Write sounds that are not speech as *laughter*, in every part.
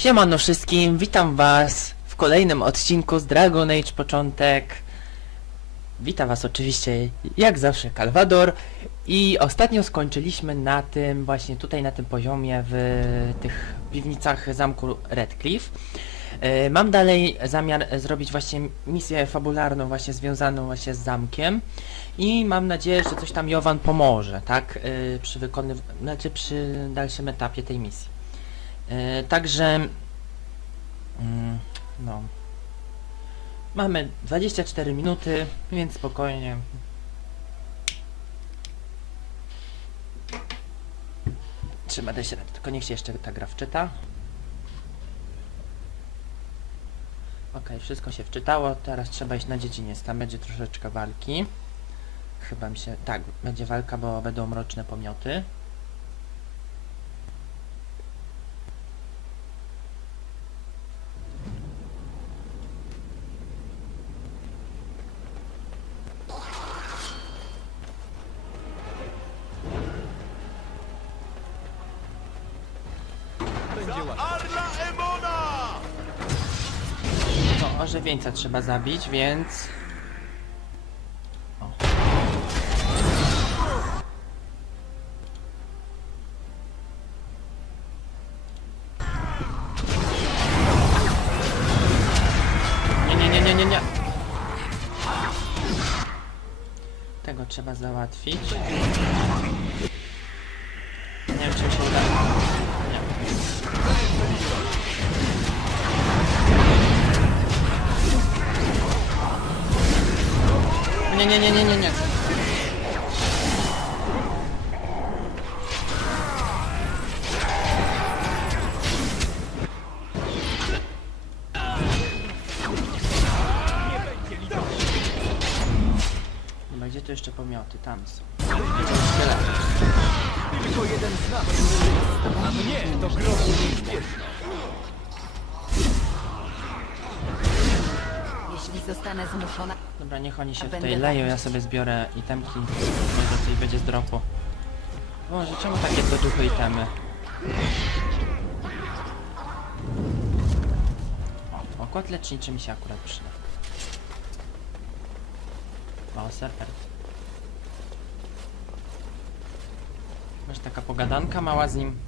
Siemano wszystkim, witam was w kolejnym odcinku z Dragon Age Początek. Witam was oczywiście jak zawsze Kalwador i ostatnio skończyliśmy na tym właśnie tutaj na tym poziomie w tych piwnicach zamku Redcliffe. Mam dalej zamiar zrobić właśnie misję fabularną właśnie związaną właśnie z zamkiem i mam nadzieję, że coś tam Jowan pomoże, tak? E, Przy wykonyw... znaczy przy dalszym etapie tej misji. E, Także mm, no mamy 24 minuty, więc spokojnie. Trzeba dać radę, tylko niech się jeszcze ta gra wczyta. Okej, wszystko się wczytało, teraz trzeba iść na dziedziniec, tam będzie troszeczkę walki. Chyba mi się... tak, będzie walka, bo będą mroczne pomioty. Ożywieńca trzeba zabić, więc... Nie, nie, nie, nie, nie, nie. Tego trzeba załatwić. Nie, nie, nie, nie, nie, nie. Dobra, gdzie tu jeszcze pomioty? Tam są. Tylko jeden z nas. A mnie to grozi nieśpieszno. Zostanę zmuszona, Dobra, niech oni się tutaj leją, ja sobie zbiorę itemki, może coś będzie z dropu. Boże, czemu takie to duchy itemy? O, okład leczniczy mi się akurat przyda. O, serpent. Masz taka pogadanka mała z nim.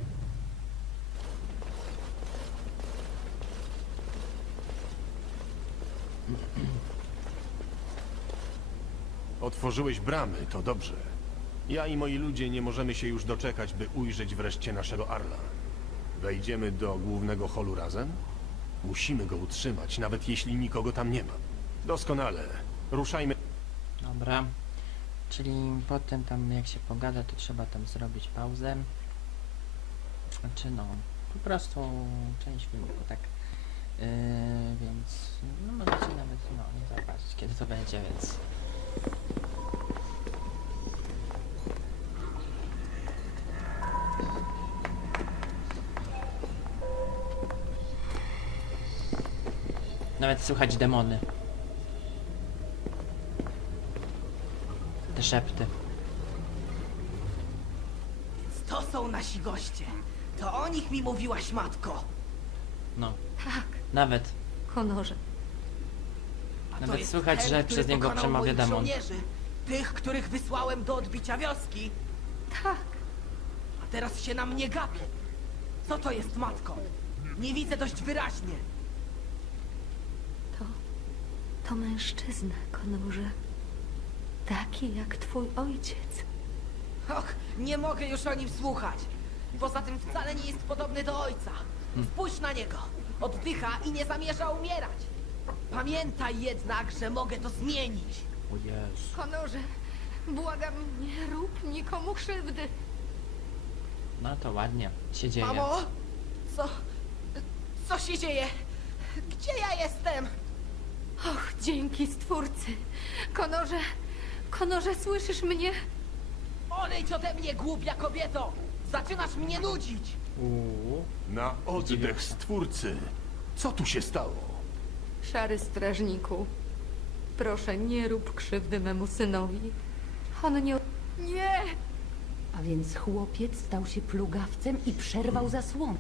Otworzyłeś bramy, to dobrze. Ja i moi ludzie nie możemy się już doczekać, by ujrzeć wreszcie naszego Arla. Wejdziemy do głównego holu razem? Musimy go utrzymać, nawet jeśli nikogo tam nie ma. Doskonale. Ruszajmy. Dobra. Czyli potem tam jak się pogada, to trzeba tam zrobić pauzę. Znaczy no, po prostu część filmiku, tak. Yy, więc no możecie nawet no nie zobaczyć kiedy to będzie, więc. Nawet słychać demony. Te szepty. To są nasi goście. To o nich mi mówiłaś, matko. No, tak, nawet. honorze. A to Nawet jest słychać, ten, że który przez niego pokonał przemawia moich demon. żołnierzy. Tych, których wysłałem do odbicia wioski. Tak, A teraz się na mnie gapi. Co to jest, matko? Nie widzę dość wyraźnie. to, to mężczyzna, konorze. Taki jak twój ojciec. Och, nie mogę już o nim słuchać. Poza tym wcale nie jest podobny do ojca. Spójrz na niego. Oddycha i nie zamierza umierać. Pamiętaj jednak, że mogę to zmienić. O Jezu. Konorze, błagam, nie rób nikomu krzywdy. No to ładnie się dzieje. Mamo? Co? Co się dzieje? Gdzie ja jestem? Och, dzięki Stwórcy. Konorze, konorze, słyszysz mnie? Odejdź ode mnie, głupia kobieto! Zaczynasz mnie nudzić! Uuu. Na oddech. Stwórcy. Co tu się stało? Szary strażniku, proszę nie rób krzywdy memu synowi. On nie... Nie! A więc chłopiec stał się plugawcem i przerwał zasłonę.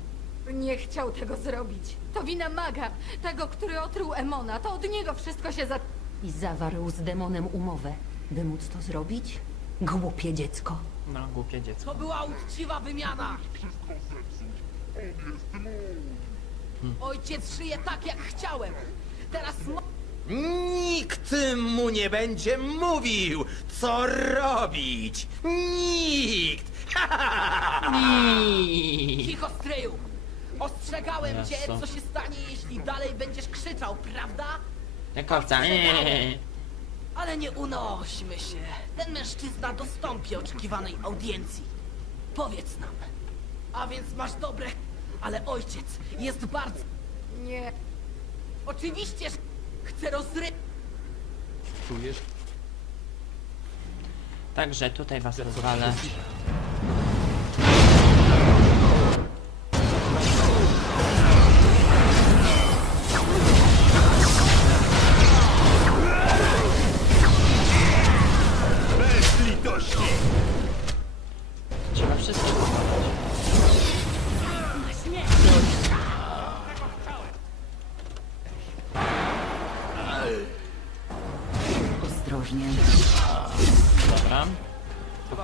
Nie chciał tego zrobić. To wina maga, tego, który otruł Emona. To od niego wszystko się za... I zawarł z demonem umowę, by móc to zrobić? Głupie dziecko. No, głupie dziecko. To była uczciwa wymiana. Ojciec żyje tak, jak chciałem. Teraz mo- Nikt mu nie będzie mówił, co robić! Nikt! *laughs* Ostrzegałem cię, co się stanie, jeśli dalej będziesz krzyczał, prawda? Jak owca. Eee. Ale nie unośmy się. Ten mężczyzna dostąpi oczekiwanej audiencji. Powiedz nam. A więc masz dobre... Ale ojciec jest bardzo... Nie. Oczywiście, że chce rozry... Także tutaj was rozwalę.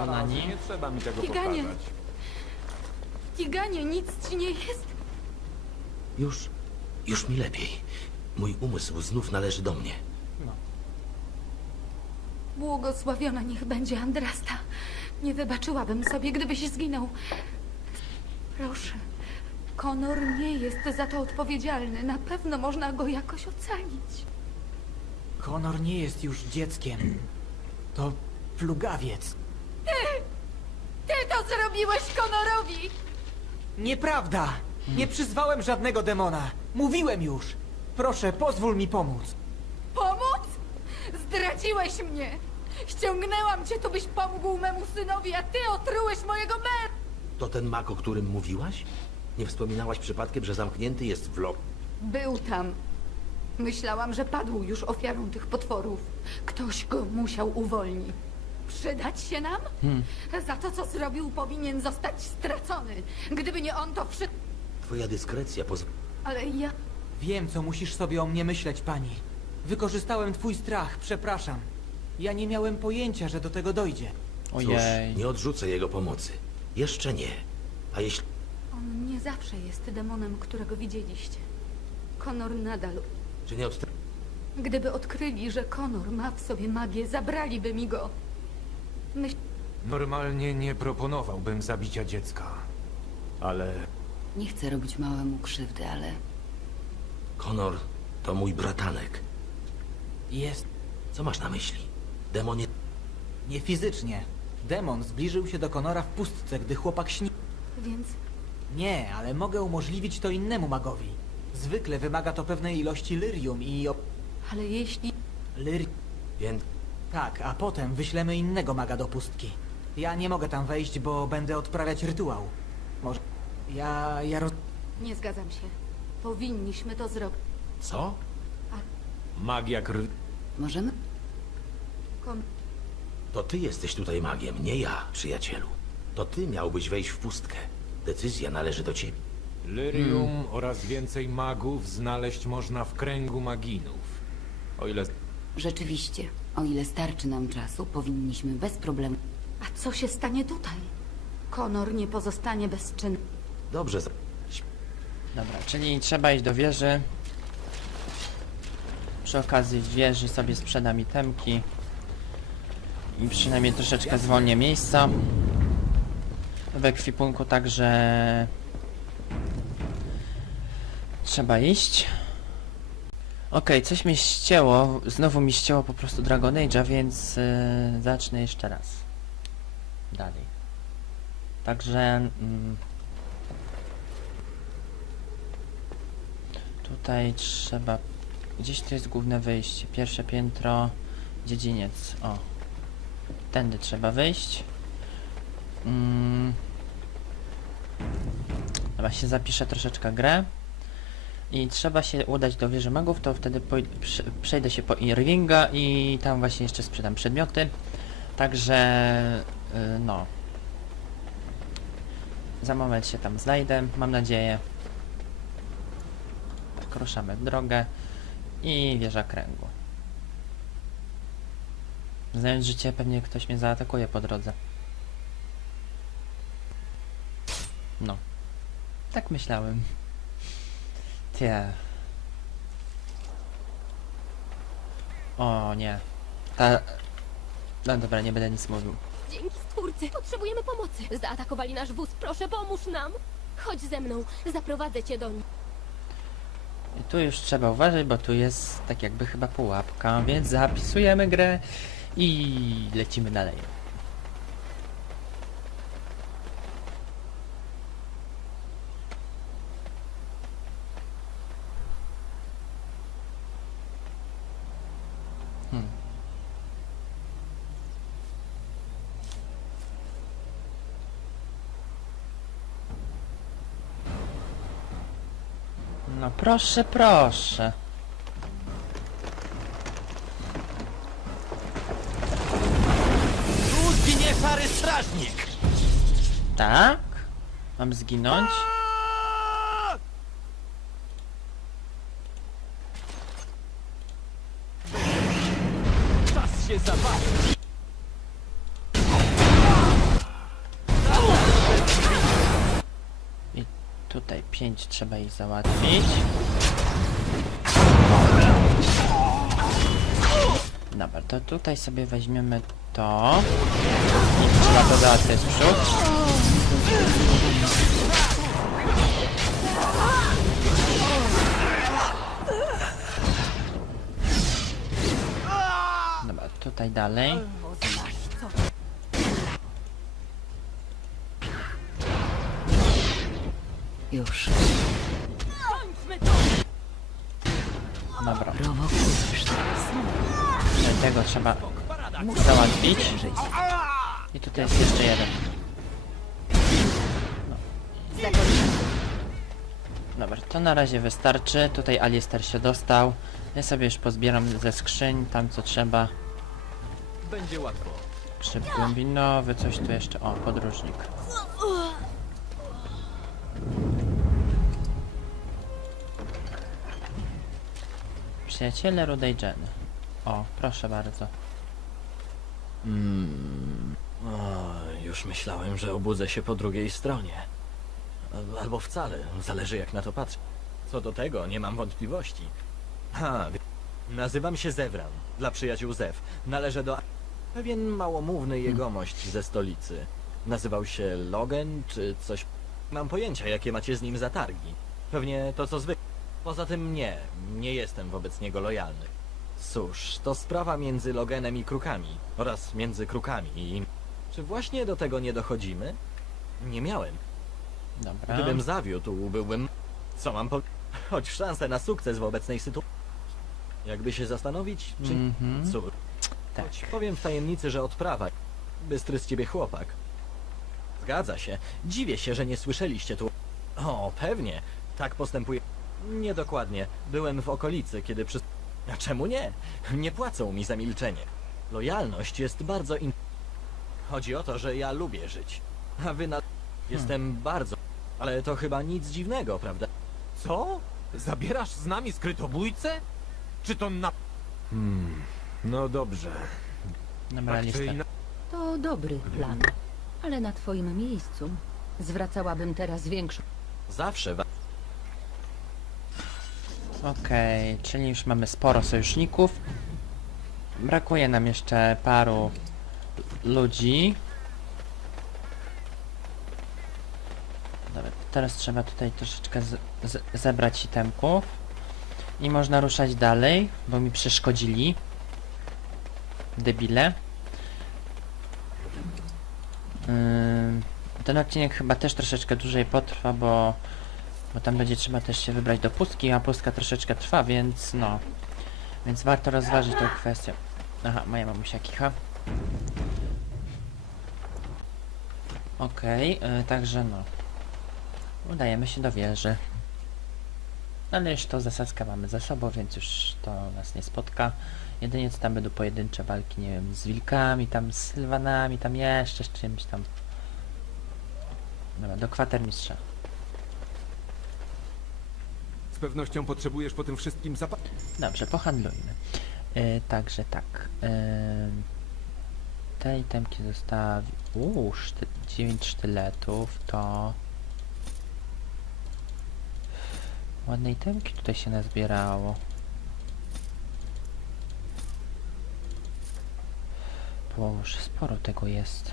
Pokonani. Nie trzeba mi tego Tiganie. powtarzać. Tiganie, nic ci nie jest? Już, już mi lepiej. Mój umysł znów należy do mnie. Błogosławiona niech będzie Andrasta. Nie wybaczyłabym sobie, gdybyś zginął. Proszę. Konor nie jest za to odpowiedzialny. Na pewno można go jakoś ocalić. Konor nie jest już dzieckiem. To plugawiec. Ty to zrobiłeś Konorowi! Nieprawda! Nie przyzwałem żadnego demona. Mówiłem już. Proszę, pozwól mi pomóc. Pomóc? Zdradziłeś mnie! Ściągnęłam cię tu, byś pomógł memu synowi, a ty otrułeś mojego męża! To ten mak, o którym mówiłaś? Nie wspominałaś przypadkiem, że zamknięty jest w lo... Był tam. Myślałam, że padł już ofiarą tych potworów. Ktoś go musiał uwolnić. Przydać się nam? Za to, co zrobił, powinien zostać stracony. Gdyby nie on, to wszystko... Twoja dyskrecja poz... Ale ja... Wiem, co musisz sobie o mnie myśleć, pani. Wykorzystałem twój strach, przepraszam. Ja nie miałem pojęcia, że do tego dojdzie. Cóż, Ojej. nie odrzucę jego pomocy. Jeszcze nie. A jeśli... On nie zawsze jest demonem, którego widzieliście. Konor nadal... Czy nie od... Gdyby odkryli, że Konor ma w sobie magię, zabraliby mi go. Myśl... Normalnie nie proponowałbym zabicia dziecka. Ale Nie chcę robić małemu krzywdy, ale Konor to mój bratanek. Jest Co masz na myśli? Demonie... nie fizycznie. Demon zbliżył się do Konora w pustce, gdy chłopak śni... Więc... Nie, ale mogę umożliwić to innemu magowi. Zwykle wymaga to pewnej ilości lyrium i... op- Ale jeśli... Lyri... Więc... Tak, a potem wyślemy innego maga do pustki. Ja nie mogę tam wejść, bo będę odprawiać rytuał. Może... Ja... ja roz... Nie zgadzam się. Powinniśmy to zrobić. Co? magia krwi... możemy? Kon... To ty jesteś tutaj magiem, nie ja, przyjacielu. To ty miałbyś wejść w pustkę. Decyzja należy do ciebie. Lyrium oraz więcej magów znaleźć można w kręgu maginów. O ile... Rzeczywiście. O ile starczy nam czasu, powinniśmy bez problemu... A co się stanie tutaj? Konor nie pozostanie bezczynny. Dobrze, za- Dobra, czyli trzeba iść do wieży. Przy okazji w wieży sobie sprzedam itemki. I przynajmniej troszeczkę zwolnię miejsca. W ekwipunku także... Trzeba iść. Okej, coś mi ścięło. Znowu mi ścięło po prostu Dragon Age'a, więc yy, zacznę jeszcze raz. Dalej. Także... Mm, Tutaj trzeba... Gdzieś to jest główne wyjście. Pierwsze piętro, dziedziniec. O. Tędy trzeba wyjść. Mm. Dobra, się zapiszę troszeczkę grę. I trzeba się udać do wieży magów, to wtedy przejdę się po Irvinga i tam właśnie jeszcze sprzedam przedmioty. Także... y, no. Za moment się tam znajdę, mam nadzieję. ruszamy w drogę i wieża kręgu. Znając życie, pewnie ktoś mnie zaatakuje po drodze. No. Tak myślałem. Tie. O nie. Ta... No dobra, nie będę nic mówił. Dzięki stwórcy, potrzebujemy pomocy. Zaatakowali nasz wóz, proszę pomóż nam. Chodź ze mną, zaprowadzę cię do nich. I tu już trzeba uważać, bo tu jest tak jakby chyba pułapka, więc zapisujemy grę i lecimy dalej. No proszę, proszę. Tu zginie szary strażnik! Tak? Mam zginąć? Czas się zabawić! Trzeba ich załatwić. Dobra, to tutaj sobie weźmiemy to. I trzeba to załatwiać w przód. Dobra, tutaj dalej. Już. Dobra, Prowokujesz tego trzeba załatwić. I tutaj jest jeszcze jeden. No. Dobra, to na razie wystarczy. Tutaj Aliester się dostał. Ja sobie już pozbieram ze skrzyń, tam co trzeba. Będzie łatwo. Krzyp głębinowy, coś tu jeszcze. O, podróżnik. Przyjaciele Rudej Jenny. O, proszę bardzo. O, już myślałem, że obudzę się po drugiej stronie. Al- Albo wcale, zależy jak na to patrzę. Co do tego, nie mam wątpliwości. Ha, wie- nazywam się Zewran, dla przyjaciół Zew. Należę do... Pewien małomówny jegomość ze stolicy. Nazywał się Logan, czy coś... Mam pojęcia, jakie macie z nim zatargi. Pewnie to co zwykle. Poza tym nie, nie jestem wobec niego lojalny. Cóż, to sprawa między Loganem i Krukami, oraz między Krukami i... Czy właśnie do tego nie dochodzimy? Nie miałem. Dobra. Gdybym zawiódł, byłbym... Co mam po... Choć szansę na sukces w obecnej sytuacji. Jakby się zastanowić, czy... Mhm. Cóż, Tak. choć powiem w tajemnicy, że odprawa... Bystry z ciebie chłopak. Zgadza się. Dziwię się, że nie słyszeliście tu... O, pewnie. Tak postępuje... Niedokładnie. Byłem w okolicy, kiedy przy... A czemu nie? Nie płacą mi za milczenie. Lojalność jest bardzo in... Chodzi o to, że ja lubię żyć. A wy na... Jestem bardzo... Ale to chyba nic dziwnego, prawda? Co? Zabierasz z nami skrytobójcę? Czy to na... Hmm, no dobrze. Dobra, Tak ina... To dobry plan. Ale na twoim miejscu zwracałabym teraz większą... Zawsze wa... Okej, czyli już mamy sporo sojuszników. Brakuje nam jeszcze paru ludzi. Dobra, teraz trzeba tutaj troszeczkę zebrać itemków. I można ruszać dalej, bo mi przeszkodzili. Debile. Ym, ten odcinek chyba też troszeczkę dłużej potrwa, bo bo tam będzie trzeba też się wybrać do pustki, a pustka troszeczkę trwa, więc no. Więc warto rozważyć tę kwestię. Aha, moja mamusia kicha. Okej, y, także no. Udajemy się do wieży. Ale już to zasadzkę mamy za sobą, więc już to nas nie spotka. Jedynie co tam będą pojedyncze walki, nie wiem, z wilkami, tam z sylwanami, tam jeszcze z czymś tam. Dobra, do kwatermistrza. Z pewnością potrzebujesz po tym wszystkim zapa... Dobrze, pohandlujmy. E, także tak. E, te itemki zostawi... Uuu, szty 9 sztyletów to... Ładne itemki tutaj się nazbierało. Boże, sporo tego jest.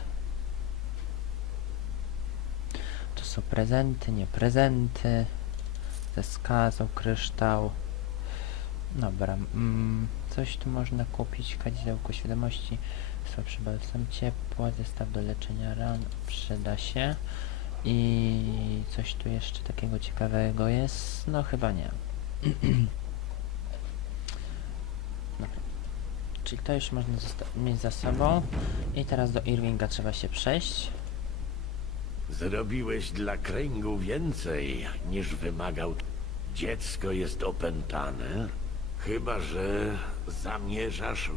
To są prezenty, nie prezenty. Skazą, kryształ. Dobra, mm, coś tu można kupić, kadzidełko świadomości, słabszy balsam ciepła, zestaw do leczenia ran, przyda się. I coś tu jeszcze takiego ciekawego jest? No chyba nie. *clears throat* Dobra. Czyli to już można mieć za sobą. I teraz do Irvinga trzeba się przejść. Zrobiłeś dla kręgu więcej niż wymagał. Dziecko jest opętane, chyba że zamierzasz.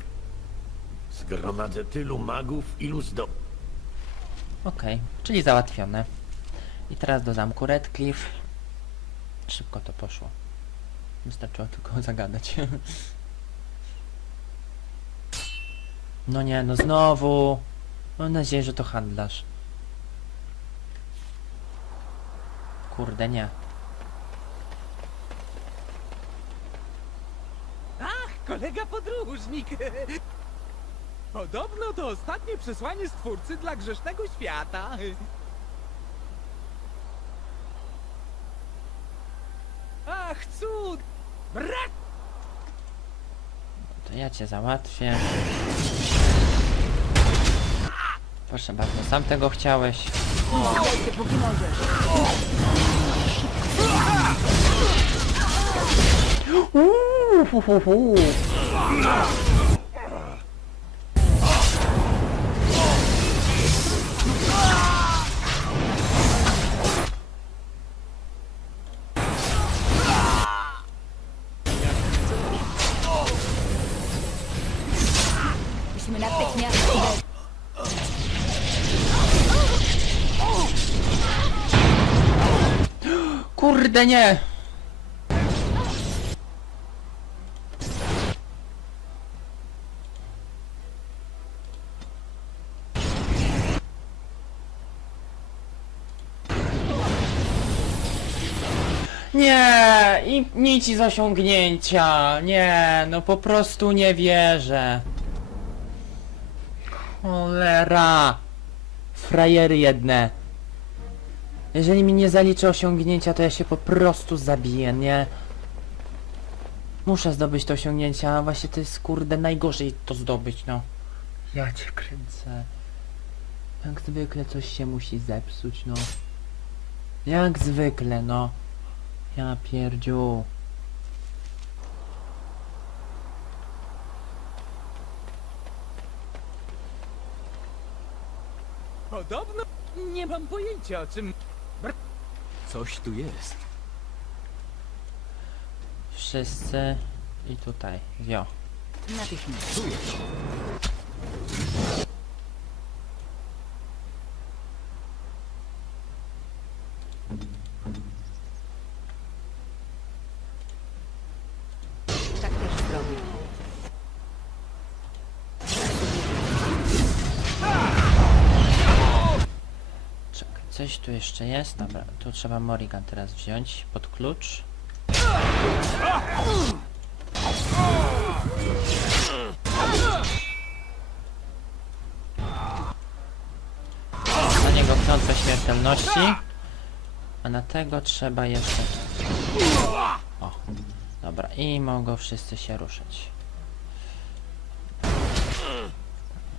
Zgromadzę tylu magów, ilu zdo... Okej, czyli załatwione. I teraz do zamku Redcliffe. Szybko to poszło. Wystarczyło tylko *laughs* zagadać. No nie, no znowu. Mam nadzieję, że to handlarz. Kurde, nie. Kolega podróżnik! Podobno to ostatnie przesłanie Stwórcy dla grzesznego świata. Ach, cud! Brak! To ja cię załatwię. Proszę bardzo, sam tego chciałeś. Uuu, hu, hu, hu. Musimy natychmiast... Kurde nie! Nie! I nic z osiągnięcia! Nie, no po prostu nie wierzę. Cholera! Frajery jedne. Jeżeli mi nie zaliczy osiągnięcia, to ja się po prostu zabiję, nie? Muszę zdobyć to osiągnięcie, a właśnie to jest kurde najgorzej to zdobyć, no. Ja cię kręcę. Jak zwykle coś się musi zepsuć, no. Jak zwykle, no. Ja pierdziu. Podobno nie mam pojęcia o czym... Coś tu jest. Wszyscy i tutaj. Wio. Natychmiast też zrobię. Czekaj, coś tu jeszcze jest? Dobra, tu trzeba Morrigan teraz wziąć pod klucz. Na niego klątwę śmiertelności. A na tego trzeba jeszcze... O, dobra, i mogą wszyscy się ruszyć.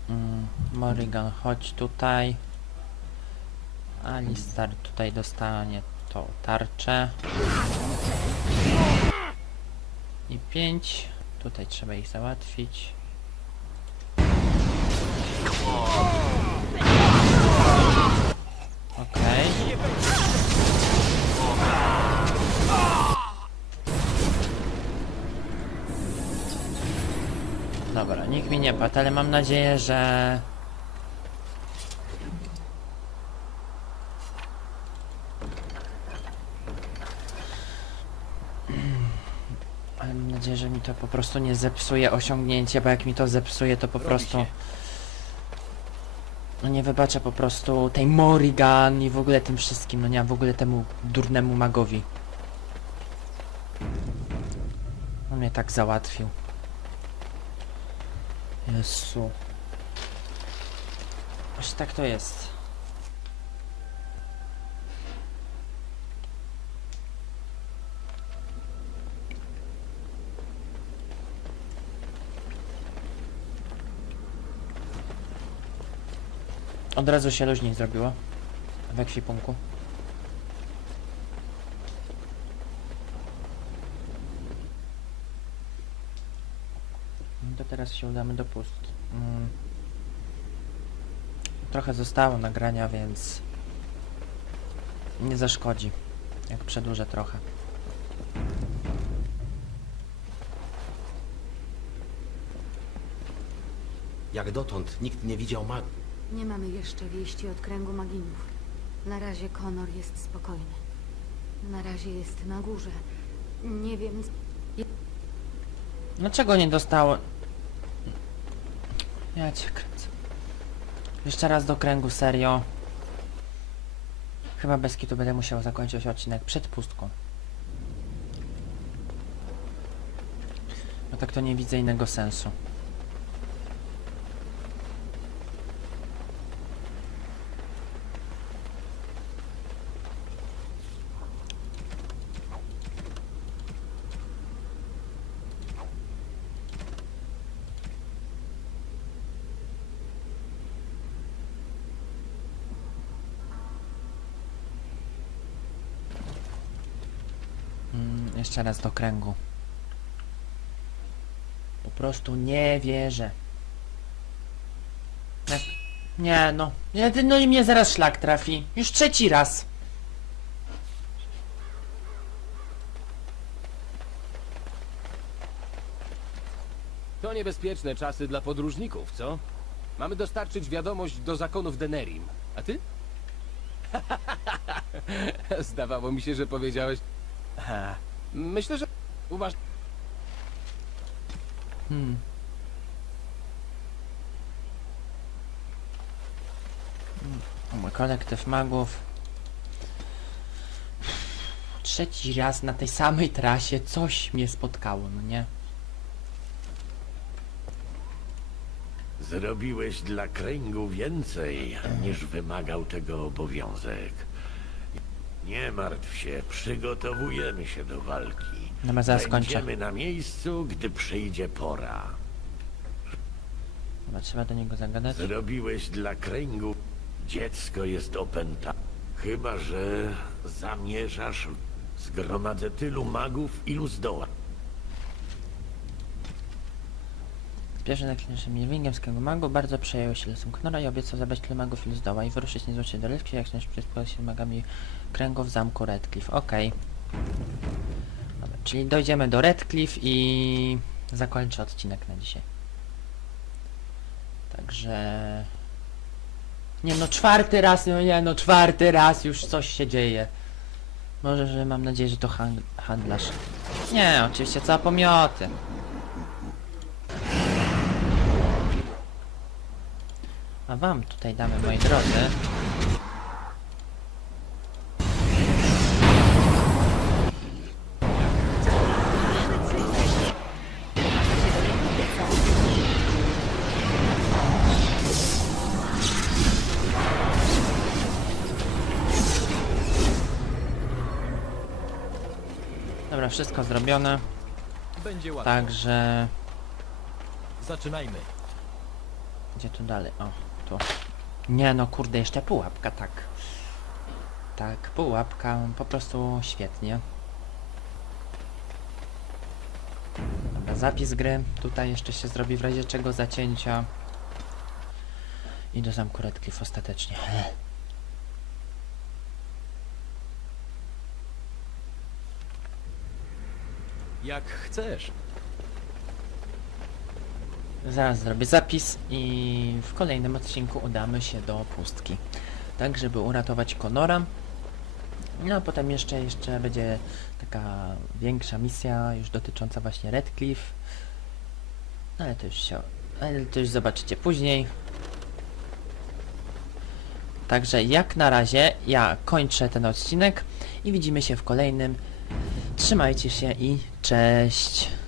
Mm, Morrigan, chodź tutaj. Alistar tutaj dostanie tą tarczę. I pięć. Tutaj trzeba ich załatwić. Okej. Dobra, nikt mi nie padł, ale mam nadzieję, że nadzieję, że mi to po prostu nie zepsuje osiągnięcie, bo jak mi to zepsuje, to po Robi prostu... się. No nie wybaczę po prostu tej Morrigan i w ogóle tym wszystkim, no nie, w ogóle temu durnemu magowi. On mnie tak załatwił. Jezu. Właśnie tak to jest. Od razu się luźniej zrobiło. W ekwipunku. No to teraz się udamy do pustki. Mm. Trochę zostało nagrania, więc nie zaszkodzi, jak przedłużę trochę. Jak dotąd nikt nie widział mag... Nie mamy jeszcze wieści od kręgu maginów. Na razie Konor jest spokojny. Na razie jest na górze. Nie wiem, Dlaczego nie dostało? Ja cię kręcę. Jeszcze raz do kręgu, serio. Chyba bez kitu będę musiał zakończyć odcinek przed pustką. Bo tak to nie widzę innego sensu. Mm, jeszcze raz do kręgu. Po prostu nie wierzę. Nie no. Nie, no i mnie zaraz szlak trafi. Już trzeci raz. To niebezpieczne czasy dla podróżników, co? Mamy dostarczyć wiadomość do zakonów Denerim. A ty? *laughs* Zdawało mi się, że powiedziałeś... Myślę, że... Uważ... Hmm. Mój kolektyw magów. Trzeci raz na tej samej trasie coś mnie spotkało, no nie? Zrobiłeś dla kręgu więcej, niż wymagał tego obowiązek. Nie martw się, przygotowujemy się do walki. Dobra, zaraz kończę. Będziemy na miejscu, gdy przyjdzie pora. Chyba trzeba do niego zagadać. Zrobiłeś dla kręgu. Dziecko jest opętane. Chyba, że zamierzasz. Zgromadzę tylu magów, ilu zdoła. Pierwszy zaklinaczem Mirwingiem z Kręgu Magu bardzo przejął się losem Knora i obiecał zabrać tyle magów ile zdoła i wyruszyć niezwłocznie do Lewki, jak najszybciej spotkać się magami kręgu w zamku Redcliffe. Okej. Dobra, czyli dojdziemy do Redcliffe i zakończę odcinek na dzisiaj. Także... Nie no, czwarty raz, no nie no, czwarty raz już coś się dzieje. Może, że mam nadzieję, że to hand handlarz. Nie, oczywiście, całe pomioty. A wam tutaj damy, moi drodzy. Dobra, wszystko zrobione, Będzie łatwo. także... Zaczynajmy. Gdzie tu dalej? O, Nie no, kurde, jeszcze pułapka, tak. Tak, pułapka, po prostu świetnie. Dobra, zapis gry. Tutaj jeszcze się zrobi w razie czego zacięcia. I do zamku Redcliffe ostatecznie. Jak chcesz. Zaraz zrobię zapis i w kolejnym odcinku udamy się do pustki. Tak, żeby uratować Konora. No a potem jeszcze, jeszcze będzie taka większa misja już dotycząca właśnie Redcliffe. No ale to już się, ale to już zobaczycie później. Także jak na razie ja kończę ten odcinek i widzimy się w kolejnym. Trzymajcie się i cześć.